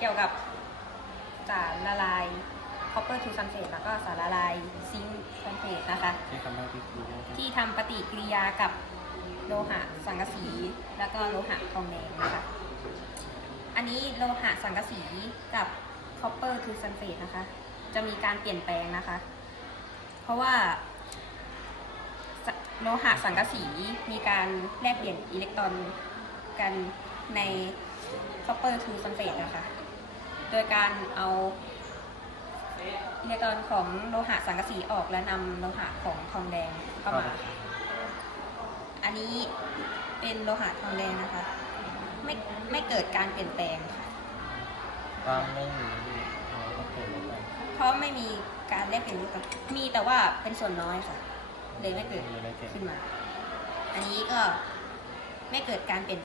กี่ยวกับสารละลาย copper to sulfate แล้วก็สารละลายซิงค์ sulfate นะคะ ใช้คำว่าที่คือว่าที่ทำปฏิกิริยากับโลหะสังกะสี แล้วก็โลหะทองแดงนะคะ อันนี้โลหะสังกะสีกับ copper to sulfate นะคะ จะมีการเปลี่ยนแปลงนะคะ เพราะว่าสโลหะสังกะสีมีการแลกเปลี่ยนอิเล็กตรอนกันใน copper to sulfate นะคะ โดยการเอาอิเล็กตรอนของโลหะสังกะสีออกและนำโลหะของทองแดงเข้ามาอันนี้เป็นโลหะทองแดงนะคะ ไม่ไม่เกิดการเปลี่ยนแปลงค่ะก็ไม่มีอะไรก็เกิดแล้วกันเพราะไม่มีการแลกเปลี่ยนอิเล็กตรอนมีแต่ว่าเป็นส่วนน้อยค่ะ เลยไม่เกิดมีอะไรเกิดขึ้นมา อันนี้ก็ไม่เกิดการเปลี่ยน